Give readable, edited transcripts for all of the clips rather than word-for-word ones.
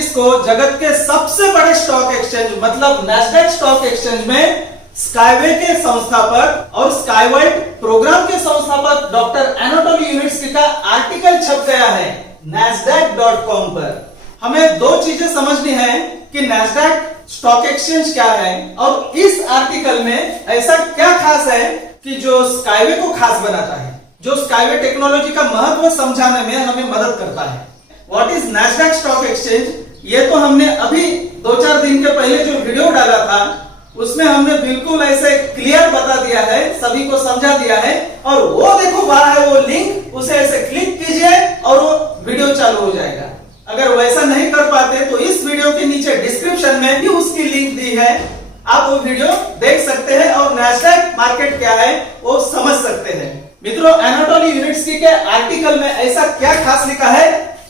किसको? जगत के सबसे बड़े स्टॉक एक्सचेंज मतलब नैस्डैक स्टॉक एक्सचेंज में स्काईवे के संस्थापक और स्काईवर्ल्ड प्रोग्राम के संस्थापक डॉक्टर एनाटोली यूनिट्स्की का आर्टिकल छप गया है nasdaq.com पर। हमें दो चीजें समझनी है कि नैस्डैक स्टॉक एक्सचेंज क्या है और इस आर्टिकल में ऐसा क्या खास है कि जो स्काईवे को खास बनाता है, जो स्काईवे टेक्नोलॉजी का महत्व समझाने में हमें मदद करता है। What is Nasdaq stock exchange? ये तो हमने अभी 2-4 दिन के पहले जो वीडियो डाला था उसमें हमने बिल्कुल ऐसे क्लियर बता दिया है, सभी को समझा दिया है। और वो देखो वहां है वो लिंक, उसे ऐसे क्लिक कीजिए और वो वीडियो चालू हो जाएगा। अगर वैसा नहीं कर पाते तो इस वीडियो के नीचे डिस्क्रिप्शन में भी उसकी लिंक दी है, आप वो वीडियो देख सकते हैं और नैस्डैक मार्केट क्या है वो समझ सकते हैं। मित्रों, एनाटोली यूनिट्स्की के आर्टिकल में ऐसा क्या खास लिखा है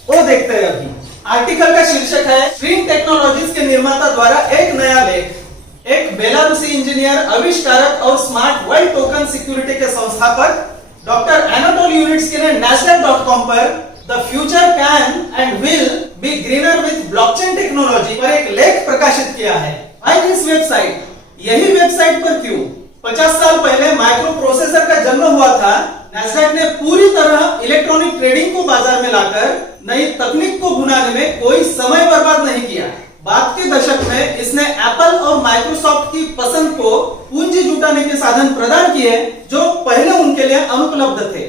वो देखते हैं। अभी आर्टिकल का शीर्षक है स्ट्रीम टेक्नोलॉजीज के निर्माता द्वारा एक नया लेख। एक बेलारूसी इंजीनियर, आविष्कारक और स्मार्ट वर्ल्ड टोकन सिक्योरिटी के संस्थापक डॉक्टर एनाटोली यूनिट्स्की ने nasdaq.com पर the future can and will be greener with blockchain technology पर एक लेख प्रकाशित किया है। Why this website? यही वेबसाइट पर क्यों? 50 साल पहले माइक्रो प्रोसेसर का जन्म हुआ था। नैस्डैक ने पूरी तरह इलेक्ट्रॉनिक ट्रेडिंग को बाजार में लाकर नई तकनीक को भुनाने में कोई समय बर्बाद नहीं किया। बाद के दशक में इसने एप्पल और माइक्रोसॉफ्ट की पसंद को पूंजी जुटाने के साधन प्रदान किए जो पहले उनके लिए अनुपलब्ध थे।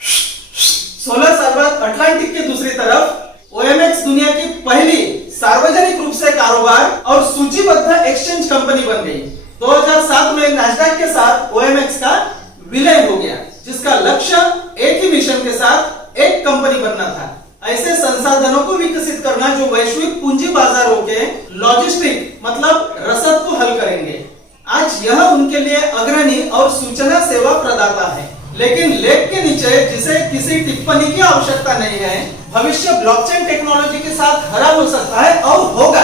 16 साल बाद अटलांटिक के दूसरी तरफ OMX दुनिया की पहली सार्वजनिक रूप से कारोबार और सूचीबद्ध एक्सचेंज कंपनी बन गई। 2007 में नैस्डैक के साथ OMX का विलय हो गया, जिसका लक्ष्य एक ही मिशन के साथ एक कंपनी बनना था, ऐसे संसाधनों को विकसित करना जो वैश्विक पूंजी बाजारों के लॉजिस्टिक मतलब रसद को हल करेंगे। आज यह उनके लिए अग्रणी और सूचना सेवा प्रदाता है। लेकिन लेख के नीचे, जिसे किसी टिप्पणी की आवश्यकता नहीं है, भविष्य ब्लॉकचेन टेक्नोलॉजी के साथ हरा हो सकता है और होगा।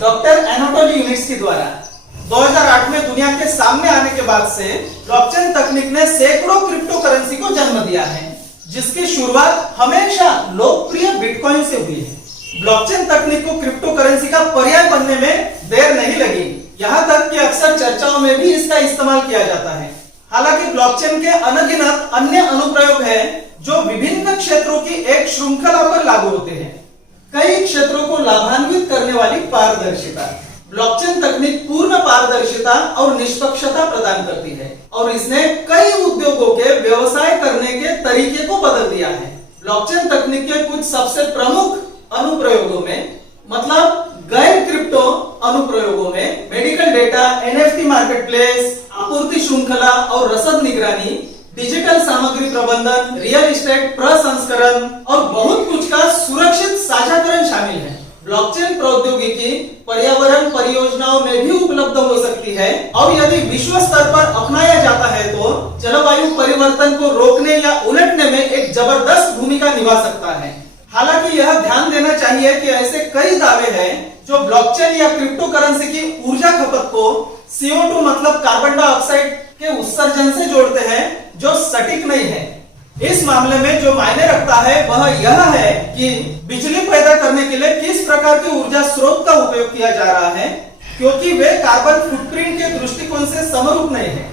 डॉक्टर एनाटोली यूनिट्स्की द्वारा 2008 में दुनिया के सामने आने के बाद से ब्लॉकचेन तकनीक ने सैकड़ों क्रिप्टो करेंसी को जन्म दिया है, जिसकी शुरुआत हमेशा लोकप्रिय बिटकॉइन से हुई है। ब्लॉकचेन तकनीक को क्रिप्टो करेंसी का पर्याय बनने में देर नहीं लगी, यहाँ तक कि अक्सर चर्चाओं में भी इसका इस्तेमाल किया जाता है। हालांकि ब्लॉकचेन के अनगिनत अन्य अनुप्रयोग हैं जो विभिन्न क्षेत्रों की एक श्रृंखला पर लागू होते हैं। कई क्षेत्रों को लाभान्वित करने वाली पारदर्शिता। ब्लॉकचेन तकनीक पूर्ण पारदर्शिता और निष्पक्षता प्रदान करती है और इसने कई उद्योगों के व्यवसाय करने के तरीके को बदल दिया है। ब्लॉकचेन तकनीक के कुछ सबसे प्रमुख अनुप्रयोगों में मतलब गैर क्रिप्टो अनुप्रयोगों में मेडिकल डेटा, NFT मार्केटप्लेस, आपूर्ति श्रृंखला और रसद निगरानी, डिजिटल सामग्री प्रबंधन, रियल एस्टेट प्रसंस्करण और बहुत कुछ का सुरक्षित साझाकरण शामिल है। ब्लॉकचेन प्रौद्योगिकी पर्यावरण परियोजनाओं में भी उपलब्ध हो सकती है और यदि विश्व स्तर पर अपनाया जाता है तो जलवायु परिवर्तन को रोकने या उलटने में एक जबरदस्त भूमिका निभा सकता है। हालांकि यह ध्यान देना चाहिए कि ऐसे कई दावे हैं जो ब्लॉकचेन या क्रिप्टो करेंसी की ऊर्जा खपत को CO2 मतलब कार्बन डाइऑक्साइड के उत्सर्जन से जोड़ते हैं, जो सटीक नहीं है। इस मामले में जो मायने रखता है वह यह है कि बिजली पैदा करने के लिए किस प्रकार के ऊर्जा स्रोत का उपयोग किया जा रहा है, क्योंकि वे कार्बन फुटप्रिंट के दृष्टिकोण से समरूप नहीं है।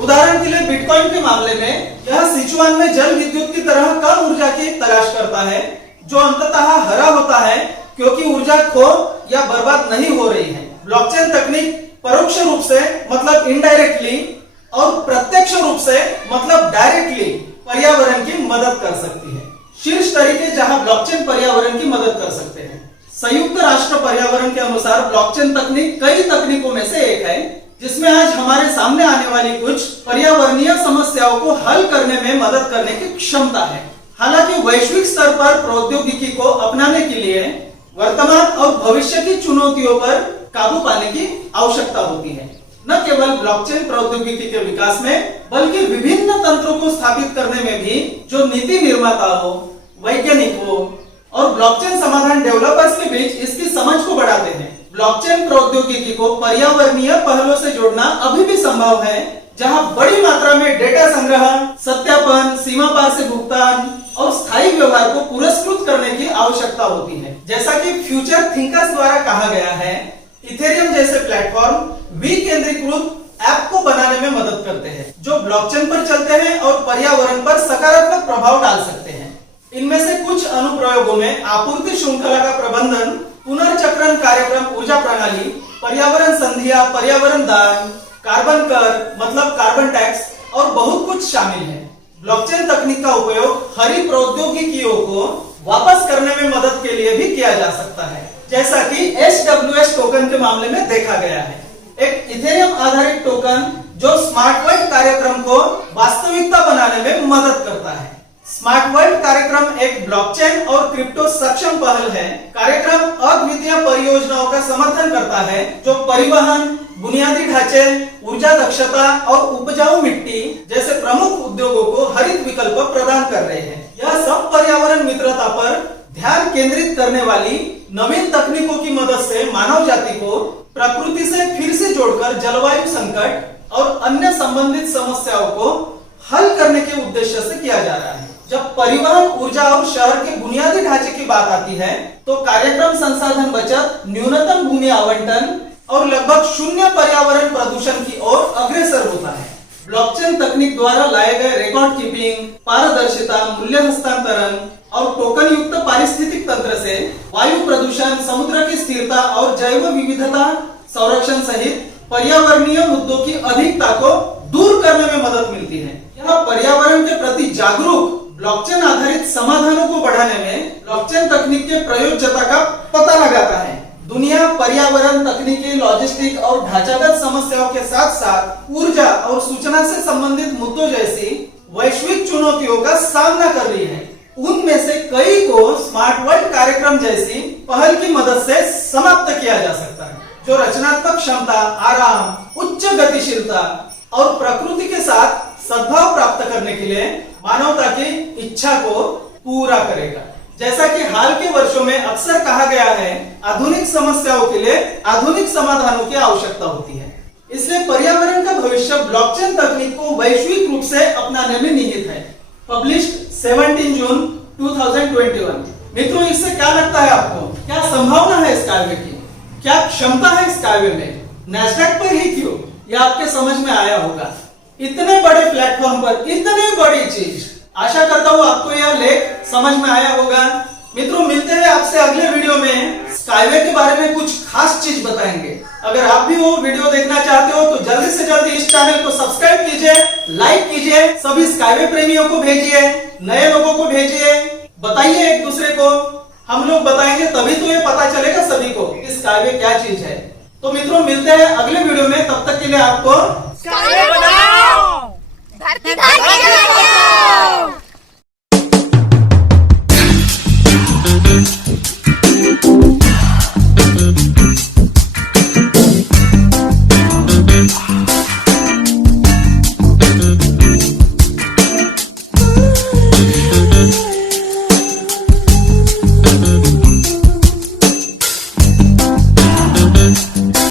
उदाहरण के लिए बिटकॉइन के मामले में यह सिचुआन में जल विद्युत की तरह कम ऊर्जा की तलाश करता है, जो अंततः हरा होता है क्योंकि ऊर्जा खो या बर्बाद नहीं हो रही है। ब्लॉकचेन तकनीक परोक्ष रूप से मतलब इनडायरेक्टली और प्रत्यक्ष रूप से मतलब डायरेक्टली पर्यावरण की मदद कर सकती है। शीर्ष तरीके जहां ब्लॉकचेन पर्यावरण की मदद कर सकते हैं। संयुक्त राष्ट्र पर्यावरण के अनुसार ब्लॉकचेन तकनीक कई तकनीकों में से एक है जिसमें आज हमारे सामने आने वाली कुछ पर्यावरणीय समस्याओं को हल करने में मदद करने की क्षमता है। हालांकि वैश्विक स्तर पर प्रौद्योगिकी को अपनाने के लिए वर्तमान और भविष्य की चुनौतियों पर काबू पाने की आवश्यकता होती है। न केवल ब्लॉकचेन प्रौद्योगिकी के विकास में बल्कि विभिन्न तंत्रों को स्थापित करने में भी जो नीति निर्माता हो, वैज्ञानिक हो और ब्लॉकचेन समाधान डेवलपर्स के बीच इसकी समझ को बढ़ाते हैं। ब्लॉकचेन प्रौद्योगिकी को पर्यावरणीय पहलों से जोड़ना अभी भी संभव है, जहां बड़ी मात्रा में डेटा संग्रह, सत्यापन, सीमा पार से भुगतान और स्थायी व्यवहार को पुरस्कृत करने की आवश्यकता होती है। जैसा कि फ्यूचर थिंकर्स द्वारा कहा गया है, इथेरियम जैसे प्लेटफॉर्म विकेंद्रीकृत ऐप को बनाने में मदद करते हैं जो ब्लॉकचेन पर चलते हैं और पर्यावरण पर सकारात्मक प्रभाव डाल सकते हैं। इनमें से कुछ अनुप्रयोगों में आपूर्ति श्रृंखला का प्रबंधन, पुनर्चक्रण कार्यक्रम, ऊर्जा प्रणाली, पर्यावरण संधियां, पर्यावरण दान, कार्बन कर मतलब कार्बन टैक्स और बहुत कुछ शामिल है। ब्लॉकचेन तकनीक का उपयोग हरित प्रौद्योगिकियों को वापस करने में मदद के लिए भी किया जा सकता है, जैसा कि SWS टोकन के मामले में देखा गया है। एक इथेरियम आधारित टोकन जो स्मार्ट वर्ल्ड कार्यक्रम को वास्तविकता बनाने में मदद करता है। स्मार्ट वर्ल्ड कार्यक्रम एक ब्लॉकचेन और क्रिप्टो सक्षम पहल है। कार्यक्रम अद्वितीय परियोजनाओं का समर्थन करता है जो परिवहन, बुनियादी ढांचे, ऊर्जा दक्षता और उपजाऊ मिट्टी जैसे प्रमुख उद्योगों को हरित विकल्प प्रदान कर रहे हैं। यह सब पर्यावरण मित्रता पर ध्यान केंद्रित करने वाली नवीन तकनीकों की मदद से मानव जाति को प्रकृति से फिर से जोड़कर जलवायु संकट और अन्य संबंधित समस्याओं को हल करने के उद्देश्य से किया जा रहा है। जब परिवहन, ऊर्जा और शहर के बुनियादी ढांचे की बात आती है तो कार्यक्रम संसाधन बचत, न्यूनतम भूमि आवंटन और लगभग शून्य पर्यावरण प्रदूषण की ओर अग्रसर होता है। ब्लॉकचेन तकनीक द्वारा लाए गए रिकॉर्ड कीपिंग, पारदर्शिता, मूल्य हस्तांतरण और टोकन युक्त पारिस्थितिक तंत्र से वायु प्रदूषण, समुद्र की स्थिरता और जैव विविधता संरक्षण सहित पर्यावरणीय मुद्दों की अधिकता को दूर करने में मदद मिलती है। यह पर्यावरण के प्रति जागरूक ब्लॉकचेन आधारित समाधानों को बढ़ाने में ब्लॉकचेन तकनीक के प्रयोज्यता का पता लगाता है। दुनिया पर्यावरण, तकनीकी, लॉजिस्टिक और ढांचागत समस्याओं के साथ साथ ऊर्जा और सूचना से संबंधित मुद्दों जैसी वैश्विक चुनौतियों का सामना कर रही है। उनमें से कई को स्मार्ट वर्ल्ड कार्यक्रम जैसी पहल की मदद से समाप्त किया जा सकता है, जो रचनात्मक क्षमता, आराम, उच्च गतिशीलता और प्रकृति के साथ सद्भाव प्राप्त करने के लिए मानवता की इच्छा को पूरा करेगा। जैसा कि हाल के वर्षों में अक्सर कहा गया है, आधुनिक समस्याओं के लिए आधुनिक समाधानों की आवश्यकता होती है। इसलिए पर्यावरण का भविष्य ब्लॉकचेन तकनीक को वैश्विक रूप से अपनाने में निहित है। पब्लिश्ड 17 जून 2021। मित्रों, इससे क्या लगता है आपको? क्या संभावना है इस कार्य की? क्या क्षमता है इस कार्य में? नैस्डैक पर ही क्यों? यह आपके समझ में आया होगा। इतने बड़े प्लेटफॉर्म पर इतनी बड़ी चीज, आशा करता हूँ आपको यह लेख समझ में आया होगा। मित्रों, मिलते हैं आपसे अगले वीडियो में। स्काईवे के बारे में कुछ खास चीज बताएंगे। अगर आप भी वो वीडियो देखना चाहते हो तो जल्दी से जल्दी इस चैनल को सब्सक्राइब कीजिए, लाइक कीजिए, सभी स्काईवे प्रेमियों को भेजिए, नए लोगों को भेजिए, बताइए एक दूसरे को। हम लोग बताएंगे तभी तो ये पता चलेगा सभी को कि स्काईवे क्या चीज है। तो मित्रों, मिलते हैं अगले वीडियो में। तब तक के लिए आपको स्काईवे बनाओ, धरती बनाओ।